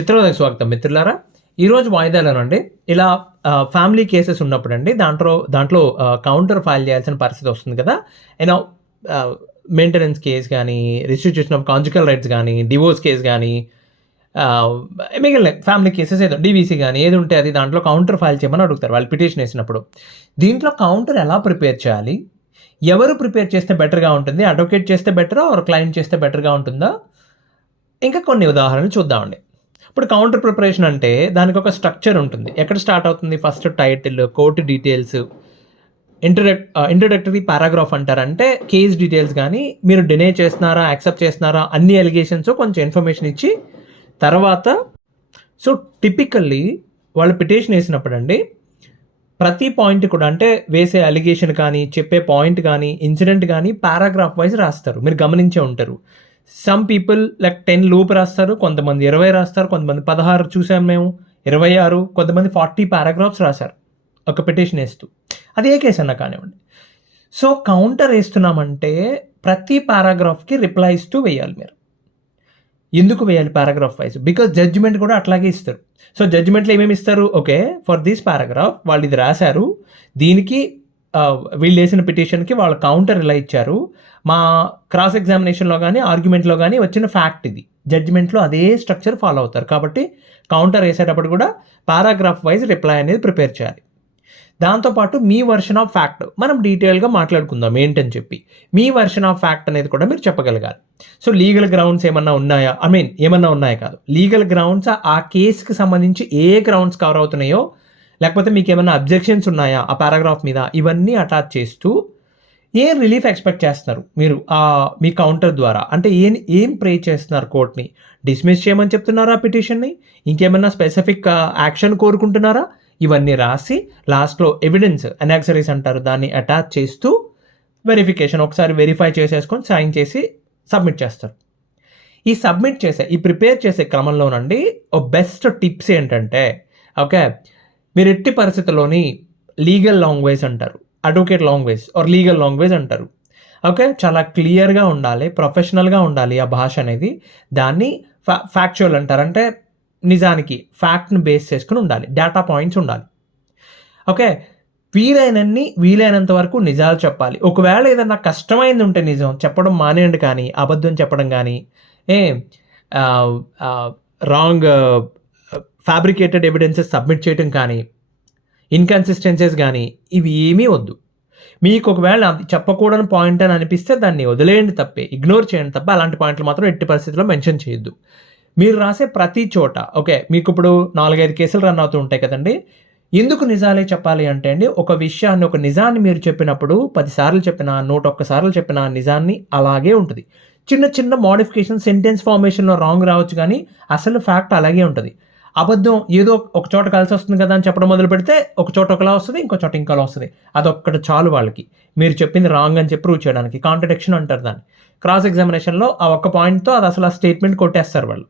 చిత్రవదకు స్వాగతం మిత్రులారా. ఈరోజు వాయిదాలోనండి ఇలా ఫ్యామిలీ కేసెస్ ఉన్నప్పుడండి దాంట్లో కౌంటర్ ఫైల్ చేయాల్సిన పరిస్థితి వస్తుంది కదా. యూనో మెయింటెనెన్స్ కేస్ కానీ, రిస్టిట్యూషన్ ఆఫ్ కాంజుగల్ రైట్స్ కానీ, డివోర్స్ కేస్ కానీ, మిగిలిన ఫ్యామిలీ కేసెస్ ఏదో డీవీసీ కానీ ఏది ఉంటే అది దాంట్లో కౌంటర్ ఫైల్ చేయమని అడుగుతారు వాళ్ళు పిటిషన్ వేసినప్పుడు. దీంట్లో కౌంటర్ ఎలా ప్రిపేర్ చేయాలి, ఎవరు ప్రిపేర్ చేస్తే బెటర్గా ఉంటుంది, అడ్వకేట్ చేస్తే బెటరా ఆర్ క్లయింట్ చేస్తే బెటర్గా ఉంటుందా, ఇంకా కొన్ని ఉదాహరణలు చూద్దామండి. ఇప్పుడు కౌంటర్ ప్రిపరేషన్ అంటే దానికి ఒక స్ట్రక్చర్ ఉంటుంది. ఎక్కడ స్టార్ట్ అవుతుంది? First title, court details, introductory paragraph అంటారు. అంటే కేస్ డీటెయిల్స్ కానీ, మీరు డినే చేస్తున్నారా, యాక్సెప్ట్ చేస్తున్నారా, అన్ని అలిగేషన్స్ కొంచెం ఇన్ఫర్మేషన్ ఇచ్చి తర్వాత సో టిపికల్లీ వాళ్ళు పిటిషన్ వేసినప్పుడు అండి ప్రతి పాయింట్ కూడా అంటే వేసే అలిగేషన్ కానీ, చెప్పే పాయింట్ కానీ, ఇన్సిడెంట్ కానీ పారాగ్రాఫ్ వైజ్ రాస్తారు. మీరు గమనించే ఉంటారు. సమ్ పీపుల్ లైక్ 10 లోపు రాస్తారు, కొంతమంది 20 రాస్తారు, కొంతమంది 16 చూసాం మేము, 26, కొంతమంది 40 పారాగ్రాఫ్స్ రాశారు ఒక పిటిషన్ వేస్తూ. అది ఏ కేసు అన్నా కానివ్వండి. సో కౌంటర్ వేస్తున్నామంటే ప్రతి పారాగ్రాఫ్కి రిప్లై ఇస్తూ వేయాలి మీరు. ఎందుకు వేయాలి పారాగ్రాఫ్ వైజ్? బికాజ్ జడ్జిమెంట్ కూడా అట్లాగే ఇస్తారు. సో జడ్జిమెంట్లో ఏమేమి ఇస్తారు? ఓకే, ఫర్ దిస్ పారాగ్రాఫ్ వాళ్ళు ఇది రాశారు, దీనికి వీళ్ళు వేసిన పిటిషన్కి వాళ్ళు కౌంటర్ ఇలా ఇచ్చారు, మా క్రాస్ ఎగ్జామినేషన్లో కానీ ఆర్గ్యుమెంట్లో కానీ వచ్చిన ఫ్యాక్ట్ ఇది. జడ్జిమెంట్లో అదే స్ట్రక్చర్ ఫాలో అవుతారు. కాబట్టి కౌంటర్ వేసేటప్పుడు కూడా పారాగ్రాఫ్ వైజ్ రిప్లై అనేది ప్రిపేర్ చేయాలి. దాంతోపాటు మీ వర్షన్ ఆఫ్ ఫ్యాక్ట్ మనం డీటెయిల్గా మాట్లాడుకుందాం ఏంటని చెప్పి. మీ వర్షన్ ఆఫ్ ఫ్యాక్ట్ అనేది కూడా మీరు చెప్పగలగాలి. సో లీగల్ గ్రౌండ్స్ ఏమన్నా ఉన్నాయా, ఏమన్నా ఉన్నాయా కాదు, లీగల్ గ్రౌండ్స్ ఆ కేసుకి సంబంధించి ఏ గ్రౌండ్స్ కవర్ అవుతున్నాయో, లేకపోతే మీకు ఏమైనా అబ్జెక్షన్స్ ఉన్నాయా ఆ పారాగ్రాఫ్ మీద, ఇవన్నీ అటాచ్ చేస్తూ ఏం రిలీఫ్ ఎక్స్పెక్ట్ చేస్తున్నారు మీరు మీ కౌంటర్ ద్వారా. అంటే ఏం ప్రే చేస్తున్నారు? కోర్ట్ని డిస్మిస్ చేయమని చెప్తున్నారా పిటిషన్ని, ఇంకేమన్నా స్పెసిఫిక్ యాక్షన్ కోరుకుంటున్నారా, ఇవన్నీ రాసి లాస్ట్లో ఎవిడెన్స్ అనాక్సరీస్ అంటారు దాన్ని అటాచ్ చేస్తూ వెరిఫికేషన్ ఒకసారి వెరిఫై చేసేసుకొని సైన్ చేసి సబ్మిట్ చేస్తారు. ఈ ప్రిపేర్ చేసే క్రమంలోనండి ఓ బెస్ట్ టిప్స్ ఏంటంటే, ఓకే, మీరు ఎట్టి పరిస్థితుల్లోని లీగల్ లాంగ్వేజ్ అంటారు, advocate language or legal language అంటారు. ఓకే, చాలా క్లియర్గా ఉండాలి, ప్రొఫెషనల్గా ఉండాలి ఆ భాష అనేది. దాన్ని ఫ్యాక్చువల్ అంటారు. అంటే నిజానికి ఫ్యాక్ట్ని బేస్ చేసుకుని ఉండాలి, డేటా పాయింట్స్ ఉండాలి. ఓకే, వీలైనంత వరకు నిజాలు చెప్పాలి. ఒకవేళ ఏదన్నా కష్టమైంది ఉంటే నిజం చెప్పడం మానేయండి, కానీ అబద్ధం చెప్పడం కానీ, రాంగ్ ఫ్యాబ్రికేటెడ్ ఎవిడెన్సెస్ సబ్మిట్ చేయడం కానీ, ఇన్కన్సిస్టెన్సీస్ కానీ, ఇవి ఏమీ వద్దు. మీకు ఒకవేళ చెప్పకూడని పాయింట్ అని అనిపిస్తే దాన్ని వదిలేయండి తప్పే, ఇగ్నోర్ చేయండి తప్ప అలాంటి పాయింట్లు మాత్రం ఎట్టి పరిస్థితుల్లో మెన్షన్ చేయొద్దు. మీరు రాసే ప్రతి చోట, ఓకే, మీకు ఇప్పుడు 4-5 కేసులు రన్ అవుతూ ఉంటాయి కదండి. ఎందుకు నిజాలే చెప్పాలి అంటే అండి, ఒక విషయాన్ని, ఒక నిజాన్ని మీరు చెప్పినప్పుడు 10 సార్లు చెప్పినా, 101 సార్లు చెప్పినా నిజాన్ని అలాగే ఉంటుంది. చిన్న చిన్న మోడిఫికేషన్, సెంటెన్స్ ఫార్మేషన్లో రాంగ్ రావచ్చు, కానీ అసలు ఫ్యాక్ట్ అలాగే ఉంటుంది. అబద్ధం ఏదో ఒక చోట కలిసి వస్తుంది కదా అని చెప్పడం మొదలు పెడితే ఒక చోట ఒకలా వస్తుంది, ఇంకో చోట ఇంకోలా వస్తుంది. అదొక్కటి చాలు వాళ్ళకి మీరు చెప్పింది రాంగ్ అని చెప్పి ప్రూవ్ చేయడానికి. కాంట్రడిక్షన్ అంటారు దాన్ని. క్రాస్ ఎగ్జామినేషన్లో ఆ ఒక్క పాయింట్తో అది అసలు ఆ స్టేట్మెంట్ కొట్టేస్తారు వాళ్ళు.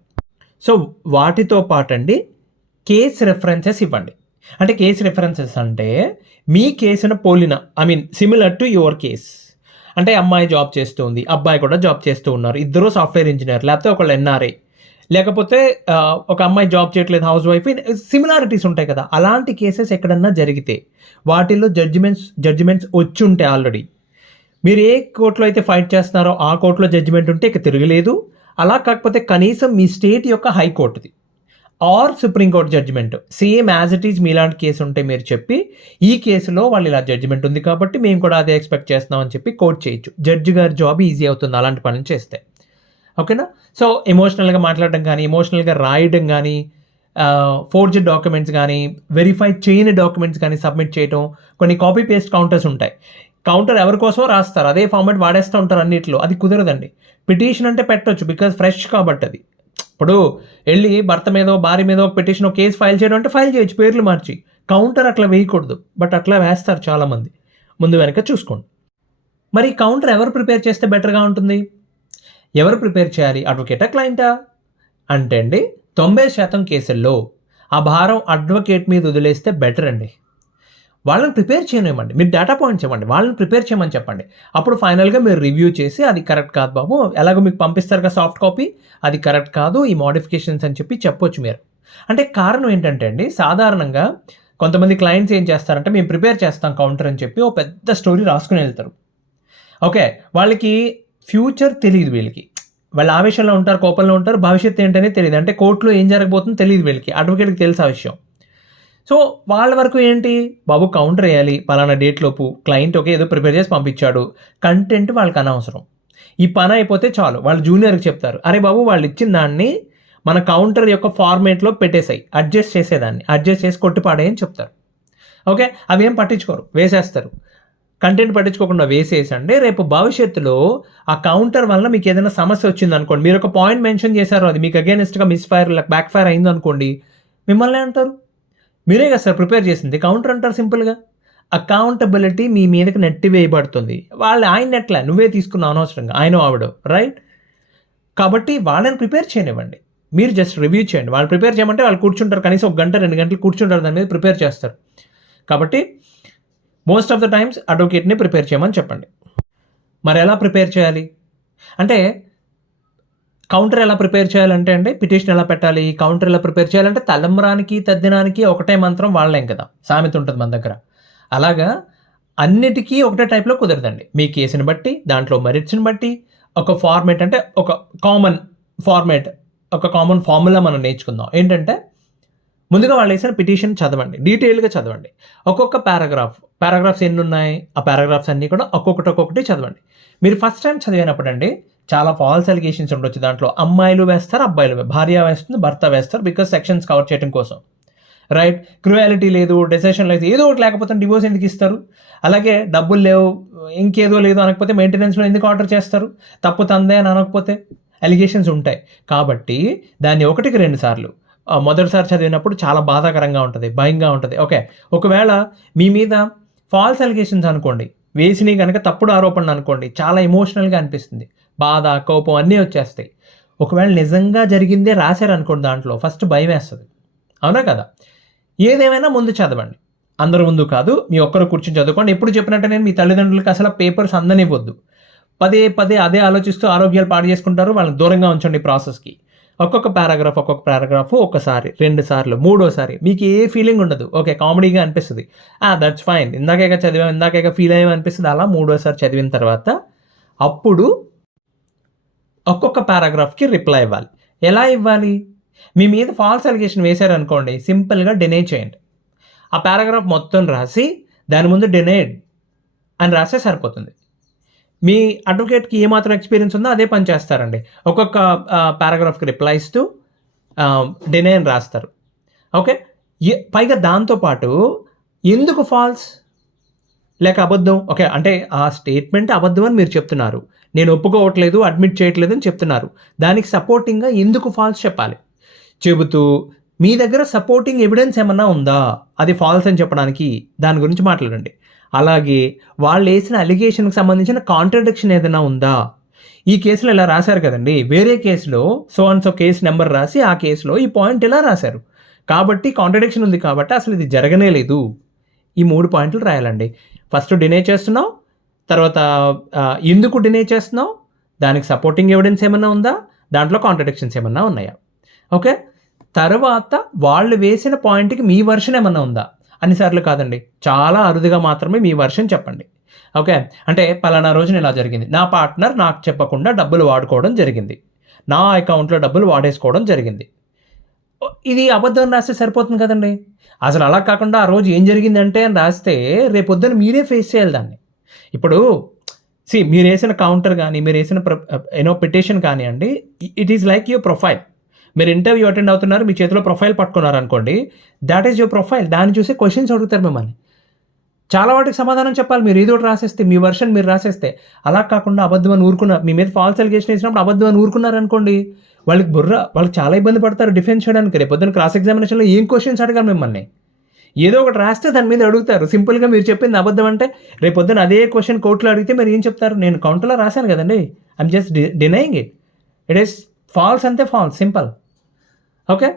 సో వాటితో పాటు అండి కేస్ రెఫరెన్సెస్ ఇవ్వండి. అంటే కేస్ రెఫరెన్సెస్ అంటే మీ కేసును పోలిన, సిమిలర్ టు యువర్ కేస్. అంటే అమ్మాయి జాబ్ చేస్తుంది, అబ్బాయి కూడా జాబ్ చేస్తూ ఉన్నారు, ఇద్దరు సాఫ్ట్వేర్ ఇంజనీర్, లేకపోతే ఒకళ్ళు ఎన్ఆర్ఐ, లేకపోతే ఒక అమ్మాయి జాబ్ చేయట్లేదు, హౌస్ వైఫ్, సిమిలారిటీస్ ఉంటాయి కదా. అలాంటి కేసెస్ ఎక్కడన్నా జరిగితే వాటిల్లో జడ్జిమెంట్స్ వచ్చి ఉంటే ఆల్రెడీ, మీరు ఏ కోర్టులో అయితే ఫైట్ చేస్తున్నారో ఆ కోర్టులో జడ్జిమెంట్ ఉంటే ఇక తిరగలేదు. అలా కాకపోతే కనీసం మీ స్టేట్ యొక్క హైకోర్టుది or supreme court judgement same as it is మీలాంటి కేసు ఉంటే మీరు చెప్పి, ఈ కేసులో వాళ్ళు ఇలా జడ్జిమెంట్ ఉంది కాబట్టి మేము కూడా అదే ఎక్స్పెక్ట్ చేస్తున్నాం అని చెప్పి కోర్టు చేయొచ్చు. జడ్జి గారి జాబ్ ఈజీ అవుతుంది అలాంటి పనులు చేస్తే. ఓకేనా? సో ఎమోషనల్గా మాట్లాడడం కానీ, ఎమోషనల్గా రాయడం కానీ, ఫోర్జ్డ్ డాక్యుమెంట్స్ కానీ, వెరిఫై చేయని డాక్యుమెంట్స్ కానీ సబ్మిట్ చేయడం. కొన్ని కాపీ పేస్ట్ కౌంటర్స్ ఉంటాయి. కౌంటర్ ఎవరి కోసమో రాస్తారు, అదే ఫార్మాట్ వాడేస్తూ ఉంటారు అన్నిట్లో. అది కుదరదండి. పిటిషన్ అంటే పెట్టొచ్చు, బికాజ్ ఫ్రెష్ కాబట్టి. అది ఇప్పుడు వెళ్ళి భర్త మీదో భార్య మీదో ఒక పిటిషన్, ఒక కేసు ఫైల్ చేయడం అంటే ఫైల్ చేయొచ్చు పేర్లు మార్చి. కౌంటర్ అట్లా వేయకూడదు, బట్ అట్లా వేస్తారు చాలామంది. ముందు వెనక చూసుకోండి. మరి కౌంటర్ ఎవరు ప్రిపేర్ చేస్తే బెటర్గా ఉంటుంది? ఎవరు ప్రిపేర్ చేయాలి? అడ్వకేటా, క్లయింటా? అంటే అండి 90% కేసుల్లో ఆ భారం అడ్వకేట్ మీద వదిలేస్తే బెటర్ అండి. వాళ్ళని ప్రిపేర్ చేయనివ్వండి. మీరు డేటా పాయింట్స్ ఇవ్వండి. వాళ్ళని ప్రిపేర్ చేయమని చెప్పండి. అప్పుడు ఫైనల్‌గా మీరు రివ్యూ చేసి అది కరెక్ట్ కాదు బాబు. ఎలాగో మీకు పంపిస్తారు కదా సాఫ్ట్ కాపీ. అది కరెక్ట్ కాదు. ఈ మోడిఫికేషన్స్ అని చెప్పి చెప్పొచ్చు మీరు. అంటే కారణం ఏంటంటే అండి, సాధారణంగా కొంతమంది క్లయింట్స్ ఏం చేస్తారంటే మేము ప్రిపేర్ చేస్తాం కౌంటర్ అని చెప్పి ఓ పెద్ద స్టోరీ రాసుకొని వెళ్తారు. ఓకే. వాళ్ళకి ఫ్యూచర్ తెలీదు వీళ్ళకి. వాళ్ళు ఆవేశంలో ఉంటారు, కోపంలో ఉంటారు. భవిష్యత్తు ఏంటనేది తెలీదు. అంటే కోర్ట్‌లో ఏం జరగబోతుందో తెలీదు వీళ్ళకి. అడ్వకేట్‌కి తెలుసు ఆ విషయం. సో, వాళ్ళ వరకు ఏంటి? బాబు కౌంటర్ ఎయాలి. పలానా డేట్ లోపు క్లయింట్ ఓకే ఏదో ప్రిపేర్ చేసి పంపించాడు. కంటెంట్ వాళ్ళకి అనవసరం. ఈ పని అయిపోతే చాలు. వాళ్ళు జూనియర్‌కి చెప్తారు. అరే బాబు వాళ్ళు ఇచ్చిన దాన్ని మన కౌంటర్ యొక్క ఫార్మాట్‌లో పెట్టేసేయి. అడ్జస్ట్ చేసేదాన్ని. అడ్జస్ట్ చేసి కొట్టి పాడేయి అని చెప్తారు. ఓకే. అవేం పట్టించుకోరు. వేసేస్తారు. కంటెంట్ పట్టించుకోకుండా వేసేసండి. రేపు భవిష్యత్తులో ఆ కౌంటర్ వల్ల మీకు ఏదైనా సమస్య వచ్చిందనుకోండి. మీరు ఒక పాయింట్ మెన్షన్ చేశారు. అది మీకు అగైనెస్ట్‌గా మిస్‌ఫైర్ బ్యాక్ ఫైర్ అయిందనుకోండి. మిమ్మల్నే అంటారు. మీరే కదా సార్ ప్రిపేర్ చేసింది. కౌంటర్ అంటారు సింపుల్‌గా. అకౌంటబిలిటీ మీ మీదకి నెట్టివేయబడుతుంది. ఆయన నెట్లే నువ్వే తీసుకున్నావు అనవసరంగా. ఆయనో ఆవిడో రైట్? కాబట్టి వాళ్ళని ప్రిపేర్ చేయనివ్వండి. మీరు జస్ట్ రివ్యూ చేయండి. వాళ్ళు ప్రిపేర్ చేయమంటే వాళ్ళు కూర్చుంటారు. కనీసం 1 గంట, 2 గంటలు కూర్చుంటారు. దాని మీద ప్రిపేర్ చేస్తారు. కాబట్టి మోస్ట్ ఆఫ్ ద టైమ్స్ అడ్వకేట్‌ని ప్రిపేర్ చేయమని చెప్పండి. మరి ఎలా ప్రిపేర్ చేయాలి? అంటే కౌంటర్ ఎలా ప్రిపేర్ చేయాలంటే అండి, పిటిషన్ ఎలా పెట్టాలి? కౌంటర్ ఎలా ప్రిపేర్ చేయాలంటే తలంబ్రానికి, తద్దినానికి ఒకటే మంత్రం వాడలేం కదా! సామెత ఉంటది మన దగ్గర. అలాగా అన్నిటికీ ఒకటే టైప్‌లో కుదరదండి. మీ కేసుని బట్టి, దాంట్లో మెరిట్స్‌ని బట్టి, ఒక ఫార్మాట్ అంటే ఒక కామన్ ఫార్మాట్, ఒక కామన్ ఫార్ములా మనం నేర్చుకుందాం. ఏంటంటే ముందుగా వాళ్ళేసిన పిటిషన్ చదవండి. డీటెయిల్‌గా చదవండి. ఒక్కొక్క పారాగ్రాఫ్స్ ఎన్నున్నాయి? ఆ పారాగ్రాఫ్స్ అన్నీ కూడా ఒక్కొక్కటి చదవండి. మీరు ఫస్ట్ టైమ్ చదివినప్పుడండి చాలా ఫాల్స్ అలిగేషన్స్ ఉండొచ్చు దాంట్లో. అమ్మాయిలు వేస్తారు, అబ్బాయిలు భార్య వేస్తుంది, భర్త వేస్తారు. బికాజ్ సెక్షన్స్ కవర్ చేయడం కోసం. రైట్? క్రుయాలిటీ లేదు, డెసిషన్ లేదు, ఏదో ఒకటి లేకపోతే డివోర్స్ ఎందుకు ఇస్తారు? అలాగే డబ్బులు లేవు, ఇంకేదో లేదు అనకపోతే మెయింటెనెన్స్‌లో ఎందుకు ఆర్డర్ చేస్తారు? తప్పు తందే అని అనకపోతే అలిగేషన్స్ ఉంటాయి. కాబట్టి దాన్ని 1కి 2 సార్లు మొదటిసారి చదివినప్పుడు చాలా బాధాకరంగా ఉంటది. భయంగా ఉంటది. ఓకే. ఒకవేళ మీ మీద ఫాల్స్ అలిగేషన్స్ అనుకోండి. వేసినయి గనక తప్పుడు ఆరోపణలు అనుకోండి. చాలా ఎమోషనల్‌గా అనిపిస్తుంది. బాధ, కోపం అన్నీ వచ్చేస్తాయి. ఒకవేళ నిజంగా జరిగిందే రాశారనుకోండి దాంట్లో ఫస్ట్ భయమేస్తది. అవునా కదా? ఏదేమైనా ముందు చదవండి. అందరి ముందు కాదు. మీ ఒక్కరు కూర్చొని చదువుకోండి. ఎప్పుడు చెప్పినట్టే నేను మీ తల్లిదండ్రులకి అసలు పేపర్స్ అందనివ్వొద్దు. పదే పదే అదే ఆలోచిస్తూ ఆరోగ్యాలు పాడు చేసుకుంటారు. వాళ్ళని దూరంగా ఉంచండి ప్రాసెస్‌కి. ఒక్కొక్క పారాగ్రాఫ్ ఒక్కసారి, 2 సార్లు, మూడోసారి మీకు ఏ ఫీలింగ్ ఉండదు. ఓకే. కామెడీగా అనిపిస్తది. That's fine. ఇందాకేగా చదివాం, ఇందాకేగా ఫీల్ అయ్యాం అనిపిస్తది. అలా మూడోసారి చదివిన తర్వాత అప్పుడు ఒక్కొక్క పారాగ్రాఫ్‌కి రిప్లై ఇవ్వాలి. ఎలా ఇవ్వాలి? మీ మీద ఫాల్స్ అలిగేషన్ వేశారనుకోండి, సింపుల్‌గా డినై చేయండి. ఆ పారాగ్రాఫ్ మొత్తం రాసి దాని ముందు డినైడ్ అని రాస్తే సరిపోతుంది. మీ అడ్వకేట్‌కి ఏ మాత్రం ఎక్స్‌పీరియన్స్ ఉందో అదే పని చేస్తారండి. ఒక్కొక్క పారాగ్రాఫ్‌కి రిప్లై ఇస్తూ డినై అని రాస్తారు. ఓకే. పైగా దాంతో పాటు ఎందుకు ఫాల్స్? లేక అబద్ధం. ఓకే. అంటే ఆ స్టేట్మెంట్ అబద్ధం అని మీరు చెప్తున్నారు. నేను ఒప్పుకోవట్లేదు, అడ్మిట్ చేయట్లేదు అని చెప్తున్నారు. దానికి సపోర్టింగ్‌గా ఎందుకు ఫాల్స్ చెప్పాలి? చెబుతూ మీ దగ్గర సపోర్టింగ్ ఎవిడెన్స్ ఏమన్నా ఉందా? అది ఫాల్స్ అని చెప్పడానికి? దాని గురించి మాట్లాడండి. అలాగే వాళ్ళేసిన అలిగేషన్‌కి సంబంధించిన కాంట్రడిక్షన్ ఏదైనా ఉందా? ఈ కేసులో ఇలా రాశారు కదండీ! వేరే కేసులో so and so case number రాసి ఆ కేసులో ఈ పాయింట్ ఇలా రాశారు. కాబట్టి కాంట్రడిక్షన్ ఉంది కాబట్టి అసలు ఇది జరగనే లేదు. ఈ 3 పాయింట్లు రాయాలండి. ఫస్ట్ డినై చేస్తున్నావు. తర్వాత ఎందుకు డినై చేస్తున్నావు? దానికి సపోర్టింగ్ ఎవిడెన్స్ ఏమన్నా ఉందా? దాంట్లో కాంట్రడిక్షన్స్ ఏమన్నా ఉన్నాయా? ఓకే. తర్వాత వాళ్ళు వేసిన పాయింట్‌కి మీ వెర్షన్ ఏమన్నా ఉందా? అన్ని సార్లు కాదండి. చాలా అరుదుగా మాత్రమే మీ వెర్షన్ చెప్పండి. ఓకే. అంటే పలానా రోజున ఇలా జరిగింది. నా పార్ట్నర్ నాకు చెప్పకుండా డబ్బులు వాడుకోవడం జరిగింది. నా అకౌంట్‌లో డబ్బులు వాడేసుకోవడం జరిగింది. ఇది అబద్ధం అని రాస్తే సరిపోతుంది కదండీ! అసలు అలా కాకుండా ఆ రోజు ఏం జరిగిందంటే అని రాస్తే రేపొద్దున మీరే ఫేస్ చేయాలి దాన్ని. ఇప్పుడు మీరేసిన కౌంటర్ గాని, మీరేసిన పిటిషన్ కానియండి, it is like your profile. మీరు ఇంటర్వ్యూ అటెండ్ అవుతున్నారు. మీ చేతిలో ప్రొఫైల్ పట్టుకున్నారనుకోండి. That is your profile. దాన్ని చూసి క్వెషన్స్ అడుగుతారు మిమ్మల్ని. చాలా వాటికి సమాధానం చెప్పాలి. మీరు ఏదో ఒకటి రాసేస్తే, మీ వెర్షన్ మీరు రాసేస్తే. అలా కాకుండా అబద్ధం అని మీ మీద ఫాల్స్ అలిగేషన్ వేసినప్పుడు అబద్ధం అని ఊరుకున్నారనుకోండి, వాళ్ళకి చాలా ఇబ్బంది పడతారు డిఫెన్స్ చేయడానికి. రేపొద్దున క్రాస్ ఎగ్జామినేషన్‌లో ఏం క్వెషన్స్ అడగాలి మిమ్మల్ని? ఏదో ఒకటి రాస్తే దాని మీద అడుగుతారు. సింపుల్‌గా మీరు చెప్పింది అబద్ధం అంటే రేపొద్దున అదే క్వెషన్ కోర్ట్‌లో అడిగితే మీరు ఏం చెప్తారు? నేను కౌంటర్‌లో రాశాను కదండీ! I'm just denying it. It is false అంతే ఫాల్స్ సింపుల్. ఓకే.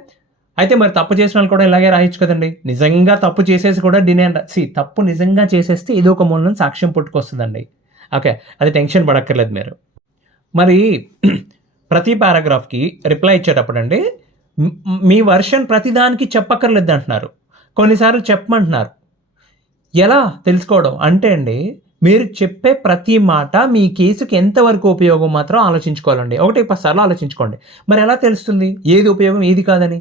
అయితే మరి తప్పు చేసిన వాళ్ళు కూడా ఇలాగే రాయొచ్చు కదండి. నిజంగా తప్పు చేసేసి కూడా తప్పు నిజంగా చేసేస్తే ఏదో ఒక మూలన సాక్ష్యం పుట్టుకొస్తుందండి. ఓకే. అది టెన్షన్ పడక్కర్లేదు మీరు. మరి ప్రతి పారాగ్రాఫ్‌కి రిప్లై ఇచ్చేటప్పుడండి మీ వర్షన్ ప్రతిదానికి చెప్పక్కర్లేదంటున్నారు. కొన్నిసార్లు చెప్పమంటున్నారు. ఎలా తెలుసుకోవడం అంటే అండి, మీరు చెప్పే ప్రతి మాట మీ కేసుకి ఎంతవరకు ఉపయోగం మాత్రం ఆలోచించుకోవాలండి. 1, 10 సార్లు ఆలోచించుకోండి. మరి ఎలా తెలుస్తుంది ఏది ఉపయోగం ఏది కాదని?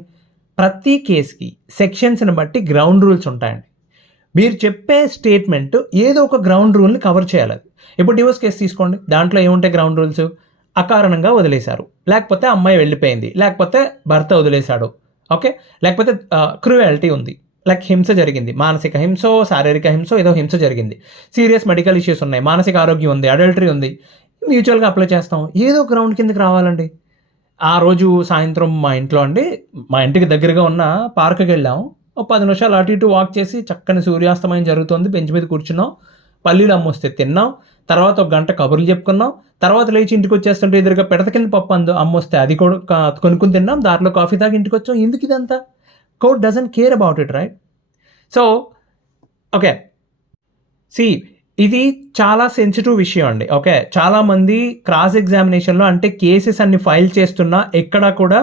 ప్రతి కేస్‌కి సెక్షన్స్‌ని బట్టి గ్రౌండ్ రూల్స్ ఉంటాయండి. మీరు చెప్పే స్టేట్మెంట్ ఏదో ఒక గ్రౌండ్ రూల్‌ని కవర్ చేయాలి. ఇప్పుడు డివోర్స్ కేస్ తీసుకోండి. దాంట్లో ఏముంటాయి గ్రౌండ్ రూల్స్? అకారణంగా వదిలేశారు, లేకపోతే అమ్మాయి వెళ్ళిపోయింది, లేకపోతే భర్త వదిలేశాడు, ఓకే, లేకపోతే క్రూయాలిటీ ఉంది, లైక్ హింస జరిగింది, మానసిక హింసో శారీరక హింసో ఏదో హింస జరిగింది, సీరియస్ మెడికల్ ఇష్యూస్ ఉన్నాయి, మానసిక ఆరోగ్యం ఉంది, అడల్టరీ ఉంది, మ్యూచువల్గా అప్లై చేస్తాం. ఏదో గ్రౌండ్ కిందకి రావాలండి. ఆ రోజు సాయంత్రం మా ఇంటికి దగ్గరగా ఉన్న పార్క్కి వెళ్ళాం. 10 నిమిషాలు అటు ఇటు వాక్ చేసి చక్కని సూర్యాస్తమయం జరుగుతుంది, బెంచ్ మీద కూర్చున్నాం, పల్లీలు అమ్మొస్తే తిన్నాం, తర్వాత 1 గంట కబుర్లు చెప్పుకున్నాం, తర్వాత లేచి ఇంటికి వచ్చేస్తుంటే ఎదురుగా పిడత కింద పప్పు అమ్మొస్తే అది కూడా కొనుక్కుని తిన్నాం, దారిలో కాఫీ తాగి ఇంటికి వచ్చాం. ఎందుకు ఇదంతా? Court doesn't care about it, right? So okay, ఇది చాలా సెన్సిటివ్ విషయం అండి. ఓకే, చాలామంది క్రాస్ ఎగ్జామినేషన్లో అంటే కేసెస్ అన్ని ఫైల్ చేస్తున్నా ఎక్కడా కూడా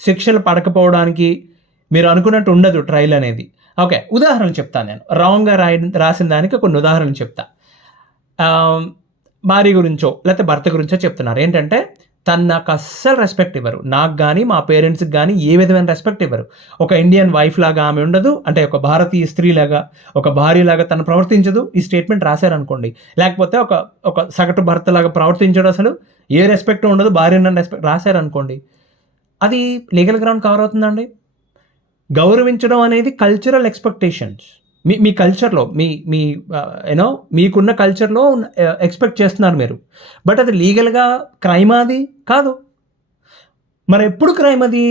శిక్షలు పడకపోవడానికి మీరు అనుకున్నట్టు ఉండదు ట్రయల్ అనేది. ఓకే, ఉదాహరణలు చెప్తాను నేను. రాంగ్గా రాసిన దానికి కొన్ని ఉదాహరణలు చెప్తా. భార్య గురించో లేకపోతే భర్త గురించో చెప్తున్నారు. ఏంటంటే, తను నాకు అస్సలు రెస్పెక్ట్ ఇవ్వరు, నాకు కానీ మా పేరెంట్స్కి కానీ ఏ విధమైన రెస్పెక్ట్ ఇవ్వరు, ఒక ఇండియన్ వైఫ్ లాగా ఆమె ఉండదు, అంటే ఒక భారతీయ స్త్రీలాగా ఒక భార్యలాగా తను ప్రవర్తించదు. ఈ స్టేట్మెంట్ రాశారనుకోండి, లేకపోతే ఒక సగటు భర్తలాగా ప్రవర్తించడు, అసలు ఏ రెస్పెక్ట్ ఉండదు, భార్య నన్ను రెస్పెక్ట్ రాశారనుకోండి, అది లీగల్ గ్రౌండ్ కవర్ అవుతుందండి. గౌరవించడం అనేది కల్చరల్ ఎక్స్పెక్టేషన్స్. మీ కల్చర్లో మీకున్న కల్చర్లో ఎక్స్పెక్ట్ చేస్తున్నారు మీరు. బట్ అది లీగల్గా క్రైమ్ అది కాదు. మరి ఎప్పుడు క్రైమ్ అది?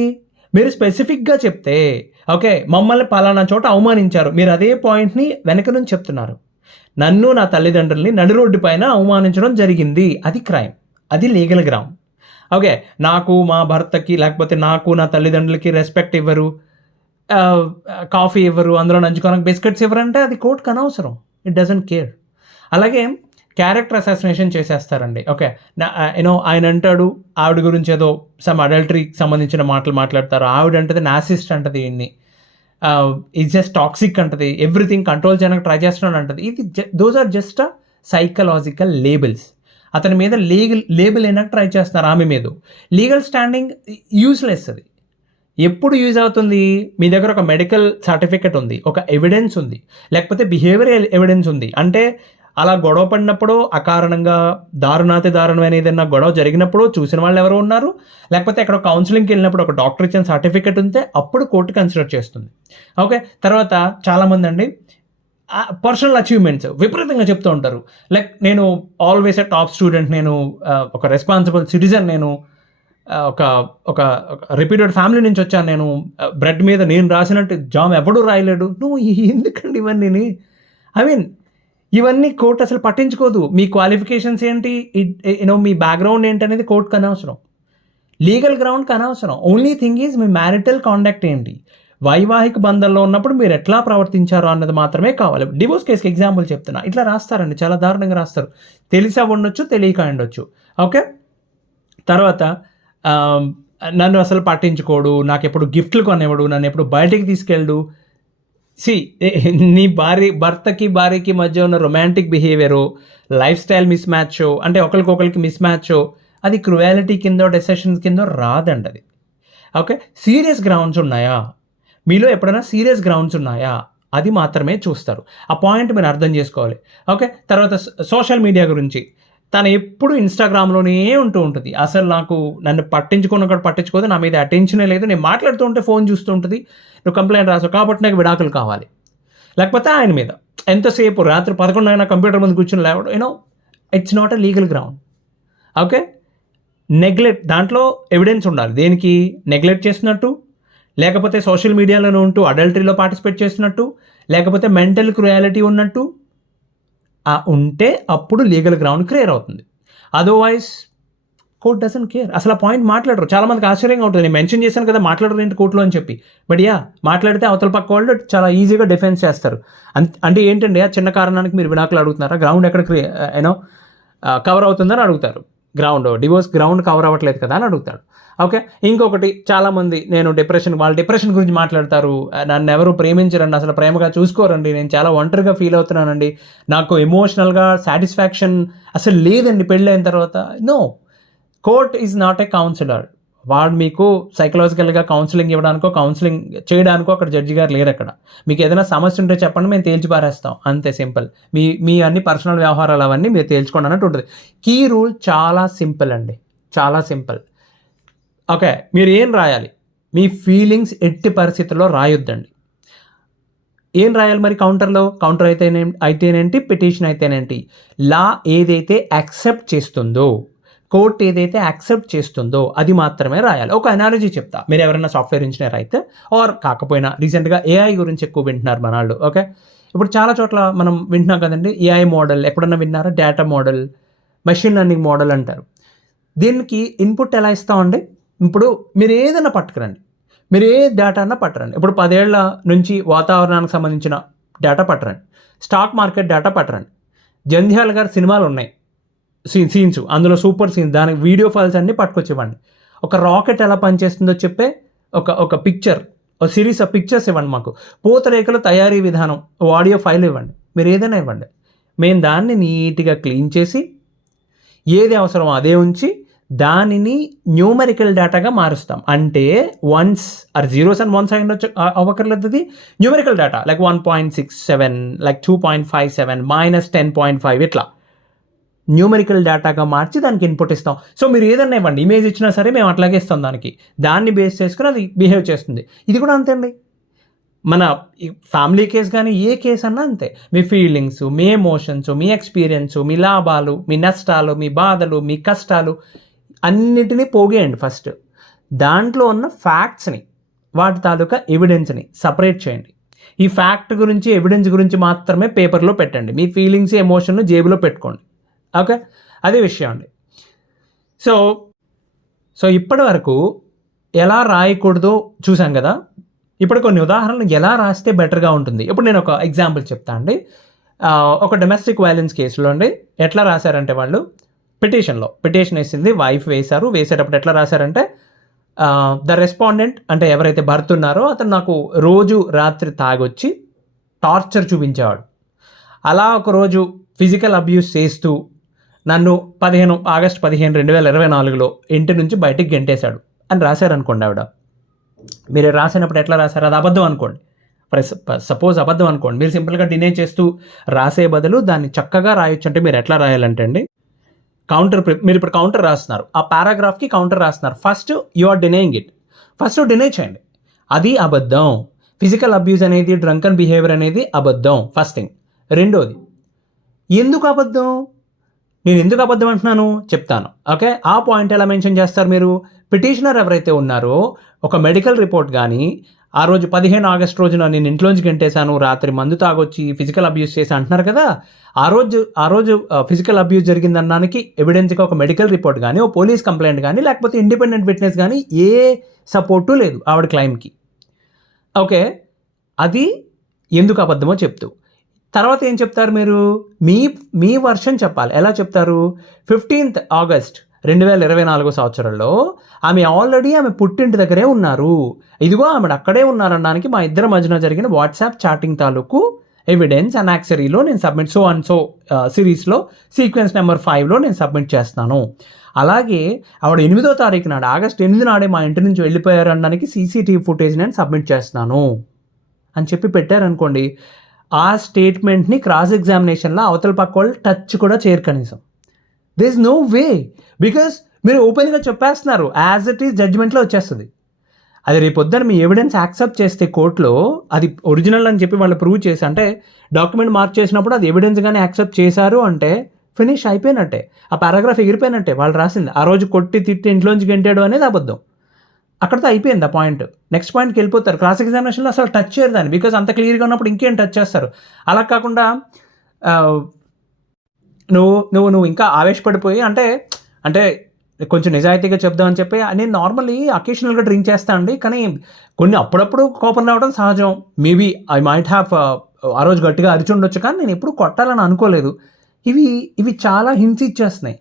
మీరు స్పెసిఫిక్గా చెప్తే, ఓకే, మమ్మల్ని పలానా చోట అవమానించారు, మీరు అదే పాయింట్ని వెనక నుంచి చెప్తున్నారు, నన్ను నా తల్లిదండ్రుల్ని నడి రోడ్డు పైన అవమానించడం జరిగింది, అది క్రైమ్, అది లీగల్ గ్రౌండ్. ఓకే, నాకు మా భర్తకి లేకపోతే నాకు నా తల్లిదండ్రులకి రెస్పెక్ట్ ఇవ్వరు, కాఫీ ఇవ్వరు, అందులో నంచుకోవడానికి బిస్కెట్స్ ఇవ్వరంటే అది కోర్టుకు అనవసరం. It doesn't care. అలాగే క్యారెక్టర్ అసాసినేషన్ చేసేస్తారండి. ఓకే, ఆయన అంటాడు ఆవిడ గురించి ఏదో సమ్ అడల్టరీకి సంబంధించిన మాటలు మాట్లాడతారు, ఆవిడ అంటది నాసిస్ట్ అంటది, ఇన్ని ఇట్స్ జస్ట్ టాక్సిక్ అంటది, ఎవ్రీథింగ్ కంట్రోల్ చేయడానికి ట్రై చేస్తున్నాడు అంటది. ఇది those are just psychological labels. అతని మీద లేబుల్ అయినట్టు ట్రై చేస్తున్నారు ఆమె మీద. Legal standing useless. అది ఎప్పుడు యూజ్ అవుతుంది? మీ దగ్గర ఒక మెడికల్ సర్టిఫికెట్ ఉంది, ఒక ఎవిడెన్స్ ఉంది, లేకపోతే బిహేవియరల్ ఎవిడెన్స్ ఉంది. అంటే అలా గొడవ పడినప్పుడు, అకారణంగా దారుణమైన ఏదైనా గొడవ జరిగినప్పుడు చూసిన వాళ్ళు ఎవరో ఉన్నారు, లేకపోతే ఎక్కడ కౌన్సిలింగ్కి వెళ్ళినప్పుడు ఒక డాక్టర్ ఇచ్చిన సర్టిఫికెట్ ఉంటే అప్పుడు కోర్టు కన్సిడర్ చేస్తుంది. ఓకే, తర్వాత చాలామంది అండి పర్సనల్ అచీవ్మెంట్స్ విపరీతంగా చెప్తూ ఉంటారు. లైక్ నేను ఆల్వేస్ టాప్ స్టూడెంట్, నేను ఒక రెస్పాన్సిబుల్ సిటిజన్, నేను ఒక రిపీటెడ్ ఫ్యామిలీ నుంచి వచ్చాను, నేను బ్రెడ్ మీద నేను రాసినట్టు జామ్ ఎవడూ రాయలేడు. నువ్వు ఎందుకండి ఇవన్నీ? ఇవన్నీ కోర్టు అసలు పట్టించుకోదు. మీ క్వాలిఫికేషన్స్ ఏంటి, మీ బ్యాక్గ్రౌండ్ ఏంటి అనేది కోర్టుకు అనవసరం, లీగల్ గ్రౌండ్కి అనవసరం. Only thing is me marital conduct ఏంటి, వైవాహిక బంధంలో ఉన్నప్పుడు మీరు ఎట్లా ప్రవర్తించారో అన్నది మాత్రమే కావాలి. డివోర్స్ కేసుకి ఎగ్జాంపుల్ చెప్తున్నా, ఇట్లా రాస్తారండి, చాలా దారుణంగా రాస్తారు. తెలిసి ఉండొచ్చు, తెలియక ఉండొచ్చు. ఓకే, తర్వాత నన్ను అసలు పట్టించుకోడు, నాకు ఎప్పుడు గిఫ్ట్లు కొనివ్వడు, నన్ను ఎప్పుడు బయటికి తీసుకెళ్ళడు. నీ భార్యకి మధ్య ఉన్న romantic behaviour, life style miss match, అంటే ఒకరికొకరికి మిస్ మ్యాచ్, అది క్రుయాలిటీ కిందో డెసిషన్స్ కిందో రాదండి అది. ఓకే, సీరియస్ గ్రౌండ్స్ ఉన్నాయా మీలో, ఎప్పుడైనా సీరియస్ గ్రౌండ్స్ ఉన్నాయా, అది మాత్రమే చూస్తారు. ఆ పాయింట్ మీరు అర్థం చేసుకోవాలి. ఓకే, తర్వాత సోషల్ మీడియా గురించి, తను ఎప్పుడు ఇన్స్టాగ్రామ్లోనే ఉంటుంది, అసలు నన్ను పట్టించుకోదు, నా మీద అటెన్షనే లేదు, నేను మాట్లాడుతూ ఉంటే ఫోన్ చూస్తూ ఉంటుంది, నువ్వు కంప్లైంట్ రాసావు కాబట్టి నాకు విడాకులు కావాలి. లేకపోతే ఆయన మీద ఎంతసేపు రాత్రి 11 అయినా కంప్యూటర్ ముందు కూర్చొని లేవడం, it's not a legal ground. Okay, neglect, దాంట్లో ఎవిడెన్స్ ఉండాలి. దేనికి? నెగ్లెక్ట్ చేసినట్టు, లేకపోతే సోషల్ మీడియాలోనే ఉంటూ అడల్టరీలో పార్టిసిపేట్ చేసినట్టు, లేకపోతే మెంటల్ క్రుయాలిటీ ఉన్నట్టు ఉంటే అప్పుడు లీగల్ గ్రౌండ్ క్లియర్ అవుతుంది. Otherwise court doesn't care. అసలు ఆ పాయింట్ మాట్లాడరు. చాలా మందికి ఆశ్చర్యంగా ఉంటుంది, నేను మెన్షన్ చేశాను కదా మాట్లాడరు ఏంటి కోర్టులో అని చెప్పి. బట్ మాట్లాడితే అవతల పక్క వాళ్ళు చాలా ఈజీగా డిఫెన్స్ చేస్తారు. అంటే ఏంటండి, ఆ చిన్న కారణానికి మీరు విడాకులు అడుగుతున్నారా? గ్రౌండ్ ఎక్కడ కవర్ అవుతుందని అడుగుతారు. డివోర్స్ గ్రౌండ్ కవర్ అవ్వట్లేదు కదా అని అడుగుతాడు. ఓకే, ఇంకొకటి చాలామంది వాళ్ళ డిప్రెషన్ గురించి మాట్లాడతారు. నన్ను ఎవరు ప్రేమించరండి, అసలు ప్రేమగా చూసుకోరండి, నేను చాలా ఒంటరిగా ఫీల్ అవుతున్నానండి, నాకు ఎమోషనల్గా సాటిస్ఫాక్షన్ అసలు లేదండి పెళ్ళైన తర్వాత. No, court is not a counsellor. వాడు మీకు సైకలాజికల్గా కౌన్సిలింగ్ ఇవ్వడానికో కౌన్సిలింగ్ చేయడానికో అక్కడ జడ్జి గారు లేరు. అక్కడ మీకు ఏదైనా సమస్య ఉంటే చెప్పండి, మేము తేల్చి పారేస్తాం, అంతే సింపుల్. మీ అన్ని పర్సనల్ వ్యవహారాలు అవన్నీ మీరు తేల్చుకోండి అన్నట్టు ఉంటుంది. కీ రూల్ చాలా సింపుల్ అండి, చాలా సింపుల్. ఓకే, మీరు ఏం రాయాలి? మీ ఫీలింగ్స్ ఎట్టి పరిస్థితుల్లో రాయొద్దండి. ఏం రాయాలి మరి కౌంటర్ అయితేనేంటి, పిటిషన్ అయితేనేంటి, లా ఏదైతే యాక్సెప్ట్ చేస్తుందో, కోర్ట్ ఏదైతే యాక్సెప్ట్ చేస్తుందో అది మాత్రమే రాయాలి. ఒక అనాలజీ చెప్తా. మీరు ఎవరైనా సాఫ్ట్వేర్ ఇంజనీర్ అయితే ఆర్ కాకపోయినా, రీసెంట్గా ఏఐ గురించి ఎక్కువ వింటున్నారు మన వాళ్ళు. ఓకే, ఇప్పుడు చాలా చోట్ల మనం వింటున్నాం కదండి, ఏఐ మోడల్ ఎప్పుడన్నా విన్నారా? Data model, machine learning model అంటారు. దీనికి ఇన్పుట్ ఎలా ఇస్తామండి? ఇప్పుడు మీరు ఏదైనా పట్టుకురండి, మీరు ఏ డేటా అన్నా పట్టరండి. ఇప్పుడు 10 ఏళ్ల నుంచి వాతావరణానికి సంబంధించిన డేటా పట్టరండి, స్టాక్ మార్కెట్ డేటా పట్టరండి, జంధ్యాల గారి సినిమాలు ఉన్నాయి, సీన్స్ అందులో సూపర్ సీన్స్, దానికి వీడియో ఫైల్స్ అన్నీ పట్టుకొచ్చివ్వండి. ఒక రాకెట్ ఎలా పనిచేస్తుందో చెప్పే ఒక పిక్చర్, ఒక సిరీస్ ఆఫ్ పిక్చర్స్ ఇవ్వండి మాకు. పూతరేకుల తయారీ విధానం ఆడియో ఫైల్ ఇవ్వండి, మీరు ఏదైనా ఇవ్వండి. మేము దాన్ని నీట్గా క్లీన్ చేసి ఏది అవసరమో అదే ఉంచి దానిని న్యూమెరికల్ డేటాగా మారుస్తాం. అంటే ones or zeros and ones అయిన అవ్వకర్లేదు, అది న్యూమెరికల్ డేటా లైక్ 1.67, లైక్ 2.57, -10.5 ఇట్లా న్యూమెరికల్ డేటాగా మార్చి దానికి ఇన్పుట్ ఇస్తాం. సో మీరు ఏదన్నా ఇవ్వండి, ఇమేజ్ ఇచ్చినా సరే మేము అట్లాగే ఇస్తాం దాన్ని బేస్ చేసుకుని అది బిహేవ్ చేస్తుంది. ఇది కూడా అంతే అండి, మన ఫ్యామిలీ కేసు కానీ ఏ కేసు అన్నా అంతే. మీ ఫీలింగ్స్, మీ ఎమోషన్స్, మీ ఎక్స్పీరియన్స్, మీ లాభాలు, మీ నష్టాలు, మీ బాధలు, మీ కష్టాలు అన్నిటినీ పోగేయండి ఫస్ట్. దాంట్లో ఉన్న ఫ్యాక్ట్స్ని, వాటి తాలూకా ఎవిడెన్స్ని సపరేట్ చేయండి. ఈ ఫ్యాక్ట్ గురించి, ఎవిడెన్స్ గురించి మాత్రమే పేపర్లో పెట్టండి. మీ ఫీలింగ్స్, ఎమోషన్ను జేబులో పెట్టుకోండి. ఓకే, అదే విషయం అండి. సో ఇప్పటి వరకు ఎలా రాయకూడదో చూసాం కదా. ఇప్పుడు కొన్ని ఉదాహరణలు ఎలా రాస్తే బెటర్గా ఉంటుంది. ఇప్పుడు నేను ఒక ఎగ్జాంపుల్ చెప్తా అండి. ఒక డొమెస్టిక్ వైలెన్స్ కేసులో అండి ఎట్లా రాశారంటే, వాళ్ళు పిటిషన్ వేసింది, వైఫ్ వేశారు. వేసేటప్పుడు ఎట్లా రాశారంటే, ద రెస్పాండెంట్ అంటే ఎవరైతే భర్త ఉన్నారో అతను నాకు రోజు రాత్రి తాగొచ్చి టార్చర్ చూపించేవాడు. అలా ఒకరోజు ఫిజికల్ అబ్యూస్ చేస్తూ నన్ను ఆగస్టు 15, 2024లో ఇంటి నుంచి బయటికి గెంటేశాడు అని రాశారనుకోండి ఆవిడ. మీరు రాసినప్పుడు ఎట్లా రాశారు? అది అబద్ధం అనుకోండి, సపోజ్ అబద్ధం అనుకోండి. మీరు సింపుల్గా డినే చేస్తూ రాసే బదులు దాన్ని చక్కగా రాయొచ్చు. అంటే మీరు ఎట్లా రాయాలంటే అండి, మీరు ఇప్పుడు కౌంటర్ రాస్తున్నారు, ఆ పారాగ్రాఫ్కి కౌంటర్ రాస్తున్నారు. First you are denying it, first deny చేయండి, అది అబద్ధం. ఫిజికల్ అబ్యూస్ అనేది, డ్రంకన్ బిహేవియర్ అనేది అబద్ధం, ఫస్ట్ థింగ్. రెండోది, ఎందుకు అబద్ధం, నేను ఎందుకు అబద్ధం అంటున్నాను చెప్తాను. ఓకే, ఆ పాయింట్ ఎలా మెన్షన్ చేస్తారు మీరు? పిటిషనర్ ఎవరైతే ఉన్నారో ఒక మెడికల్ రిపోర్ట్ కానీ, ఆ రోజు 15 ఆగస్టు రోజున నేను ఇంట్లోంచి గంటేశాను, రాత్రి మందు తాగొచ్చి ఫిజికల్ అబ్యూస్ చేసి అంటున్నారు కదా, ఆ రోజు ఫిజికల్ అబ్యూస్ జరిగిందనడానికి ఎవిడెన్స్గా ఒక మెడికల్ రిపోర్ట్ కానీ, ఓ పోలీస్ కంప్లైంట్ కానీ, లేకపోతే ఇండిపెండెంట్ విట్నెస్ కానీ ఏ సపోర్టు లేదు ఆవిడ క్లైమ్కి. ఓకే, అది ఎందుకు అబద్ధమో చెప్తూ తర్వాత ఏం చెప్తారు మీరు? మీ వర్షన్ చెప్పాలి. ఎలా చెప్తారు? 15 ఆగస్ట్ 2024 సంవత్సరంలో ఆమె పుట్టింటి దగ్గరే ఉన్నారు, ఇదిగో ఆమె అక్కడే ఉన్నారనడానికి మా ఇద్దరి మధ్యన జరిగిన వాట్సాప్ చాటింగ్ తాలూకు ఎవిడెన్స్ అనాక్సరీలో నేను సబ్మిట్ సిరీస్లో సీక్వెన్స్ నెంబర్ 5లో నేను సబ్మిట్ చేస్తాను. అలాగే ఆవిడ 8వ తారీఖు నాడు, ఆగస్ట్ 8 నాడే మా ఇంటి నుంచి వెళ్ళిపోయారు అనడానికి సీసీటీవీ ఫుటేజ్ నేను సబ్మిట్ చేస్తున్నాను అని చెప్పి పెట్టారనుకోండి. ఆ స్టేట్మెంట్ని క్రాస్ ఎగ్జామినేషన్లో అవతల పక్క వాళ్ళు టచ్ కూడా చేయరు కనీసం. There is no way, because మీరు ఓపెన్గా చెప్పేస్తున్నారు, యాజ్ ఇట్ ఈస్ జడ్జ్మెంట్లో వచ్చేస్తుంది. అది రేపొద్దున మీ ఎవిడెన్స్ యాక్సెప్ట్ చేస్తే కోర్టులో అది ఒరిజినల్ అని చెప్పి వాళ్ళు ప్రూవ్ చేసి, అంటే డాక్యుమెంట్ మార్క్ చేసినప్పుడు అది ఎవిడెన్స్గానే యాక్సెప్ట్ చేశారు అంటే ఫినిష్ అయిపోయినట్టే, ఆ పారాగ్రాఫ్ ఎగిరిపోయినట్టే. వాళ్ళు రాసింది ఆ రోజు కొట్టి తిట్టి ఇంట్లోంచి గెంటాడు అనేది అబద్ధం, అక్కడితో అయిపోయింది ఆ పాయింట్. నెక్స్ట్ పాయింట్కి వెళ్ళిపోతారు. క్రాస్ ఎగ్జామినేషన్లో అసలు టచ్ చేయరు దాన్ని, బికాజ్ అంత క్లియర్గా ఉన్నప్పుడు ఇంకేం టచ్ చేస్తారు. అలా కాకుండా నువ్వు ఇంకా ఆవేశపడిపోయి అంటే కొంచెం నిజాయితీగా చెప్దామని చెప్పి నేను నార్మల్లీ అకేషనల్గా డ్రింక్ చేస్తాను అండి, కానీ కొన్ని అప్పుడప్పుడు కోపం రావడం సహజం. మేబీ ఐ మైట్ హ్యావ్ ఆ రోజు గట్టిగా అరిచి ఉండొచ్చు, కానీ నేను ఎప్పుడు కొట్టాలని అనుకోలేదు. ఇవి చాలా హింట్స్ ఇచ్చేస్తున్నాయి.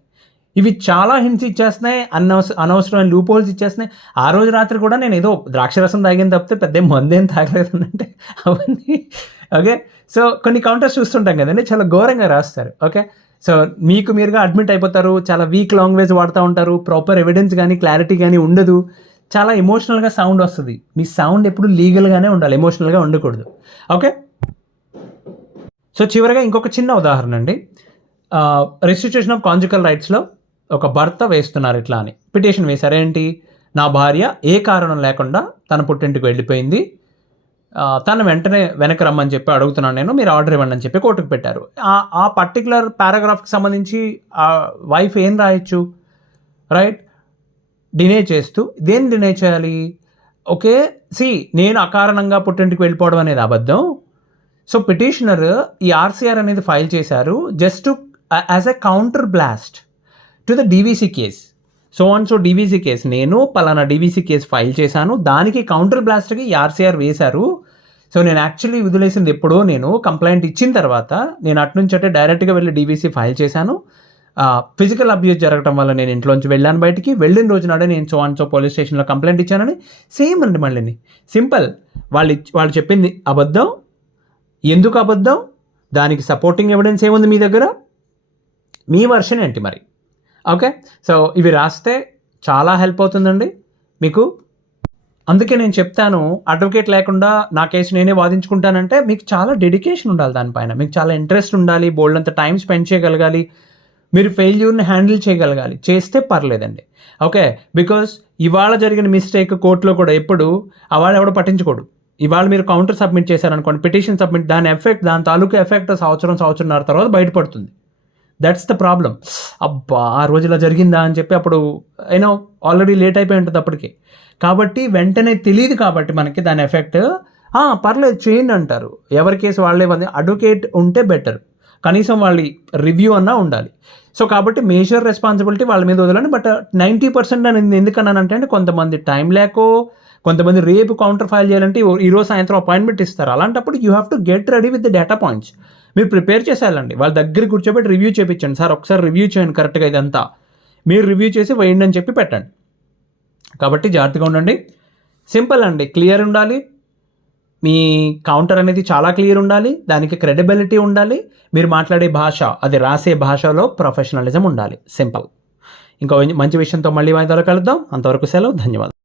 అనవసరమైన లూప్ హోల్స్ ఇచ్చేస్తున్నాయి. ఆ రోజు రాత్రి కూడా నేను ఏదో ద్రాక్షరసం తాగింది తప్పితే పెద్ద మందేం తాగలేదు అంటే అవన్నీ ఓకే. సో కొన్ని కౌంటర్స్ చూస్తుంటాం కదండి, చాలా ఘోరంగా రాస్తారు. ఓకే, సో మీకు మీరుగా అడ్మిట్ అయిపోతారు, చాలా వీక్ లాంగ్వేజ్ వాడుతూ ఉంటారు, ప్రాపర్ ఎవిడెన్స్ కానీ క్లారిటీ కానీ ఉండదు, చాలా ఎమోషనల్గా సౌండ్ వస్తుంది. మీ సౌండ్ ఎప్పుడు లీగల్గానే ఉండాలి, ఎమోషనల్గా ఉండకూడదు. ఓకే, సో చివరిగా ఇంకొక చిన్న ఉదాహరణ అండి. రిస్ట్రిక్షన్ ఆఫ్ కాంజుగల్ రైట్స్లో ఒక భర్త వేస్తున్నారు ఇట్లా అని పిటిషన్ వేశారు. ఏంటి, నా భార్య ఏ కారణం లేకుండా తన పుట్టింటికి వెళ్ళిపోయింది, తను వెంటనే వెనక్కి రమ్మని చెప్పి అడుగుతున్నాను నేను, మీరు ఆర్డర్ ఇవ్వండి అని చెప్పి కోర్టుకు పెట్టారు. ఆ పర్టికులర్ పారాగ్రాఫ్కి సంబంధించి ఆ వైఫ్ ఏం రాయొచ్చు, రైట్, డినే చేస్తూ. దేన్ని డినే చేయాలి? ఓకే, నేను అకారణంగా పుట్టింటికి వెళ్ళిపోవడం అనేది అబద్ధం. సో పిటిషనర్ ఈ ఆర్సీఆర్ అనేది ఫైల్ చేశారు just as a counter blast to the DVC case. So DVC case, నేను పలానా డీవీసీ కేసు ఫైల్ చేశాను, దానికి కౌంటర్ బ్లాస్ట్కి ఆర్సీఆర్ వేశారు. సో నేను యాక్చువల్లీ వదిలేసింది ఎప్పుడో, నేను కంప్లైంట్ ఇచ్చిన తర్వాత నేను అట్నుంచి అంటే డైరెక్ట్గా వెళ్ళి డీవీసీ ఫైల్ చేశాను. ఫిజికల్ అబ్యూస్ జరగడం వల్ల నేను ఇంట్లోంచి వెళ్ళాను బయటికి, వెళ్ళిన రోజు నాడే నేను సో పోలీస్ స్టేషన్లో కంప్లైంట్ ఇచ్చానని. సేమ్ అండి, మళ్ళీ సింపుల్. వాళ్ళు చెప్పింది అబద్ధం. ఎందుకు అబద్ధం, దానికి సపోర్టింగ్ ఎవిడెన్స్ ఏముంది మీ దగ్గర, మీ వర్షన్ ఏంటి మరి. ఓకే, సో ఇవి రాస్తే చాలా హెల్ప్ అవుతుందండి మీకు. అందుకే నేను చెప్తాను, అడ్వకేట్ లేకుండా నా కేసు నేనే వాదించుకుంటానంటే మీకు చాలా డెడికేషన్ ఉండాలి దానిపైన, మీకు చాలా ఇంట్రెస్ట్ ఉండాలి, బోల్డ్ అంత టైం స్పెండ్ చేయగలగాలి, మీరు ఫెయిల్యూర్ని హ్యాండిల్ చేయగలగాలి. చేస్తే పర్లేదండి. ఓకే, బికాస్ ఇవాళ జరిగిన మిస్టేక్ కోర్టులో కూడా ఎప్పుడు ఎవడో పట్టించుకోడు. ఇవాళ మీరు కౌంటర్ సబ్మిట్ చేశారనుకోండి, పిటిషన్ సబ్మిట్, దాని తాలూకు ఎఫెక్ట్ సంవత్సరంన్నర తర్వాత బయటపడుతుంది. That's the problem. అబ్బా, ఆ రోజు ఇలా జరిగిందా అని చెప్పి అప్పుడు ఆల్రెడీ లేట్ అయిపోయి ఉంటుంది అప్పటికి. కాబట్టి వెంటనే తెలియదు కాబట్టి మనకి దాని ఎఫెక్ట్. పర్లేదు చేయండి అంటారు, ఎవరి కేసు వాళ్ళే. అడ్వకేట్ ఉంటే బెటర్, కనీసం వాళ్ళ రివ్యూ అన్నా ఉండాలి. సో కాబట్టి మేజర్ రెస్పాన్సిబిలిటీ వాళ్ళ మీద వదలండి. బట్ 90% నేను ఎందుకన్నానంటే, కొంతమంది టైం లేకో, కొంతమంది రేపు కౌంటర్ ఫైల్ చేయాలంటే ఈరోజు సాయంత్రం అపాయింట్మెంట్ ఇస్తారు. అలాంటప్పుడు you have to get ready with the data points. మీరు ప్రిపేర్ చేసేయాలండి, వాళ్ళ దగ్గర కూర్చోబెట్టి రివ్యూ చేయించండి. సార్ ఒకసారి రివ్యూ చేయండి కరెక్ట్గా, ఇదంతా మీరు రివ్యూ చేసి వేయండి అని చెప్పి పెట్టండి. కాబట్టి జాగ్రత్తగా ఉండండి. సింపుల్ అండి, క్లియర్ ఉండాలి. మీ కౌంటర్ అనేది చాలా క్లియర్ ఉండాలి, దానికి క్రెడిబిలిటీ ఉండాలి, మీరు మాట్లాడే భాష, అది రాసే భాషలో ప్రొఫెషనలిజం ఉండాలి. సింపుల్. ఇంకో మంచి విషయంతో మళ్ళీ వాయిదాలో కలుద్దాం. అంతవరకు సెలవు, ధన్యవాదాలు.